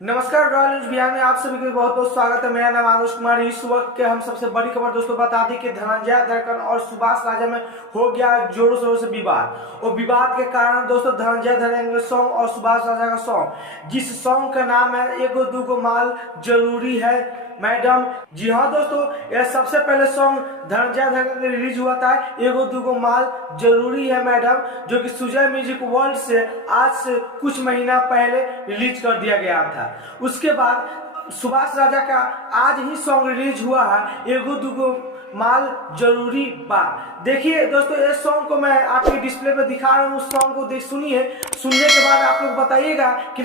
नमस्कार, royal news Bihar में आप सभी का बहुत बहुत स्वागत है। मेरा नाम आदर्श कुमार। इस वक्त के हम सबसे बड़ी खबर दोस्तों बता दें कि धनंजय धड़कन और सुभाष राजा में हो गया जोरों शोरों से विवाद। और विवाद के कारण दोस्तों धनंजय धड़कन के सॉन्ग और सुभाष राजा का सॉन्ग, जिस सॉन्ग का नाम है एगो दूगो माल जरूरी है मैडम। जी हाँ दोस्तों, यह सबसे पहले सॉन्ग धनंजय धड़कन में रिलीज हुआ था, एगो दूगो माल जरूरी है मैडम, जो कि सुजय म्यूजिक वर्ल्ड से आज से कुछ महीना पहले रिलीज कर दिया गया था। उसके बाद सुभाष राजा का आज ही सॉन्ग रिलीज हुआ है, एगो दूगो माल जरूरी बा। देखिए दोस्तों, इस सॉन्ग को मैं आपके डिस्प्ले पे दिखा रहा हूँ। उस सॉन्ग को देख सुनिए, सुनने के बाद आप लोग बताइएगा कि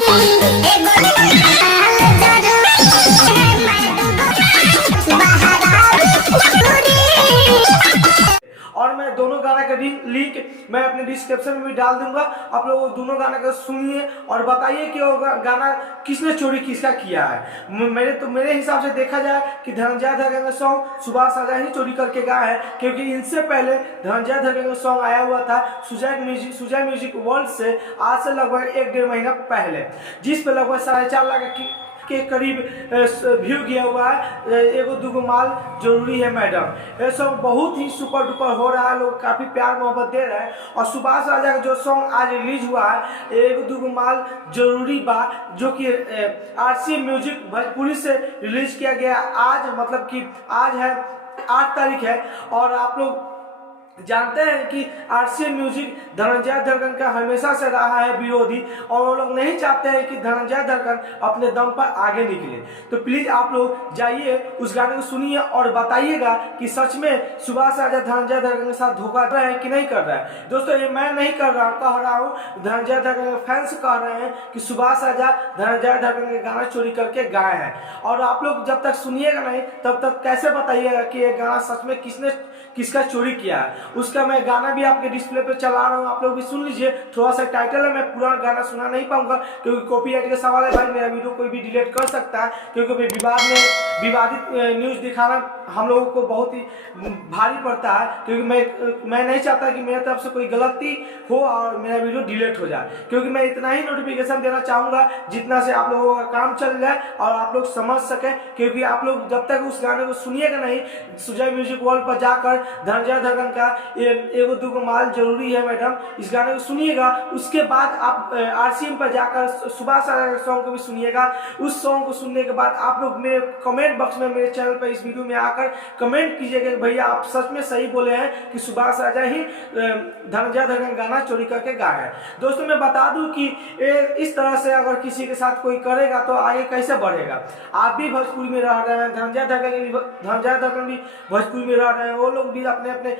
और मैं दोनों गाना का लिंक मैं अपने डिस्क्रिप्शन में भी डाल दूंगा। आप लोग दोनों गाना का सुनिए और बताइए कि वो गाना किसने चोरी किसका किया है। मेरे हिसाब से देखा जाए कि धनंजय धड़कन का सॉन्ग सुभाष राजा ही चोरी करके गाया है, क्योंकि इनसे पहले धनंजय धड़कन का सॉन्ग आया हुआ था सुजय म्यूजिक वर्ल्ड से आज से लगभग 1-1.5 महीना पहले, जिस पे लगभग 4.5 लाख के करीब व्यू गया हुआ है। एगो दूगो माल जरूरी है मैडम, ये सॉन्ग बहुत ही सुपर डुपर हो रहा है, लोग काफी प्यार मोहब्बत दे रहे हैं। और सुभाष राजा का जो सॉन्ग आज रिलीज हुआ है एगो दूगो माल जरूरी बा, जो कि RCM म्यूजिक भोजपुरी से रिलीज किया गया आज, मतलब कि आज है 8 तारीख है। और आप लोग जानते हैं कि RCM म्यूजिक धनंजय धड़कन का हमेशा से रहा है विरोधी, और वो लोग नहीं चाहते हैं कि धनंजय धड़कन अपने दम पर आगे निकले। तो प्लीज आप लोग जाइए, उस गाने को सुनिए और बताइएगा कि सच में सुभाष राजा धनंजय धड़कन के साथ धोखा कर रहे हैं कि नहीं कर रहा है। दोस्तों ये मैं नहीं कह रहा हूँ, धनंजय धड़कन के फैंस कह रहे हैं कि सुभाष राजा धनंजय धड़कन के गाना चोरी करके गाए हैं। और आप लोग जब तक सुनिएगा नहीं तब तक कैसे बताइएगा कि ये गाना सच में किसका चोरी किया है। उसका मैं गाना भी आपके डिस्प्ले पे चला रहा हूँ, आप लोग भी सुन लीजिए। थोड़ा सा टाइटल है, मैं पूरा गाना सुना नहीं पाऊंगा क्योंकि कॉपीराइट का सवाल है। भाई मेरा वीडियो कोई भी डिलीट कर सकता है, क्योंकि विवादित न्यूज दिखाना हम लोगों को बहुत ही भारी पड़ता है, क्योंकि मैं नहीं चाहता कि मेरे तरफ से कोई गलती हो और मेरा वीडियो डिलीट हो जाए। क्योंकि मैं इतना ही नोटिफिकेशन देना चाहूंगा जितना से आप लोगों का काम चल जाए और आप लोग समझ सकें। क्योंकि आप लोग जब तक उस गाने को सुनिएगा नहीं, सुजय म्यूजिक वर्ल्ड पर जाकर धनंजय धड़कन का एगो दूगो माल जरूरी है मैडम, इस गाने को सुनिएगा। उसके बाद आप RCM पर जाकर सुभाष राजा के सॉन्ग को भी सुनिएगा। उस सॉन्ग को सुनने के बाद आप लोग मेरे कमेंट बॉक्स में मेरे चैनल पर इस वीडियो में आकर कमेंट कीजिएगा कि भैया आप सच में सही बोले हैं कि सुभाष राजा ही धनंजय धड़कन गाना चोरी करके गाया है। दोस्तों मैं बता दूं कि इस तरह से अगर किसी के साथ कोई करेगा तो आगे कैसे बढ़ेगा। आप भी भोजपुरी में रह रहे हैं, धनंजय धड़कन भी भोजपुरी में रह रहे हैं, वो लोग भी अपने अपने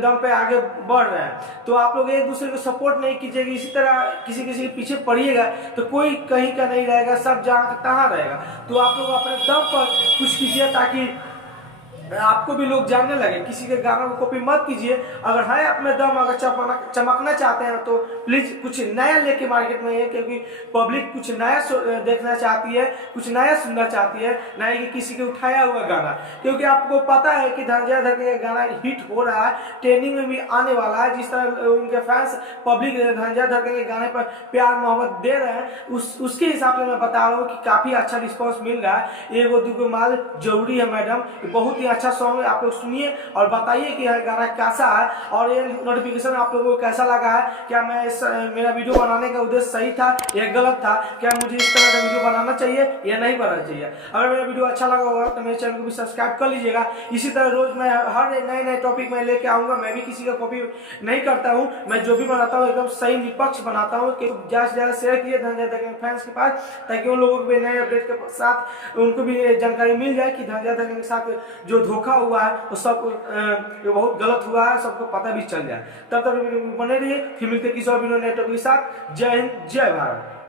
दम पे आगे बढ़ रहे हैं। तो आप लोग एक दूसरे को सपोर्ट नहीं कीजिएगा, इसी तरह किसी के पीछे पड़िएगा तो कोई कहीं का नहीं रहेगा, सब जहाँ तहाँ रहेगा। तो आप लोग अपने दम पर कुछ कीजिए ताकि आपको भी लोग जानने लगे। किसी के गानों को कॉपी मत कीजिए। अगर है अपने दम अगर चमकना चाहते हैं तो प्लीज कुछ नया लेके मार्केट में है, क्योंकि पब्लिक कुछ नया देखना चाहती है, कुछ नया सुनना चाहती है, नहीं कि किसी के उठाया हुआ गाना। क्योंकि आपको पता है कि धनंजय धड़कन का गाना हिट हो रहा है, ट्रेंडिंग में भी आने वाला है। जिस तरह उनके फैंस पब्लिक धनंजय धड़कन के गाने पर प्यार मोहब्बत दे रहे हैं, उसके हिसाब से मैं बता रहा हूँ कि काफी अच्छा रिस्पॉन्स मिल रहा है। एगो दूगो माल जरूरी है मैडम, बहुत ही अच्छा सॉन्ग है। आप लोग सुनिए और बताइए कि यह गाना कैसा है और ये नोटिफिकेशन आप लोगों को कैसा लगा है। क्या मेरा वीडियो बनाने का उद्देश्य सही था या गलत था? क्या मुझे इस तरह का वीडियो बनाना चाहिए या नहीं बनाना चाहिए? अगर मेरा वीडियो अच्छा लगा होगा तो मेरे चैनल को भी सब्सक्राइब कर लीजिएगा। इसी तरह रोज मैं हर नए टॉपिक में लेके आऊंगा। मैं भी किसी का कॉपी नहीं करता हूँ, मैं जो भी बनाता हूँ एकदम सही निष्पक्ष बनाता हूँ। ज्यादा से ज्यादा शेयर कीजिए धनंजय धड़कन फैंस के पास, ताकि उन लोगों को भी नए अपडेट के साथ उनको भी जानकारी मिल जाए कि धनंजय धड़कन के साथ जो धोखा हुआ है वो सब बहुत गलत हुआ है, सबको पता भी चल जाए। तब तक बने रहिए, फिर मिलते किसी और वीडियो नेटवर्क के साथ। जय हिंद, जय भारत।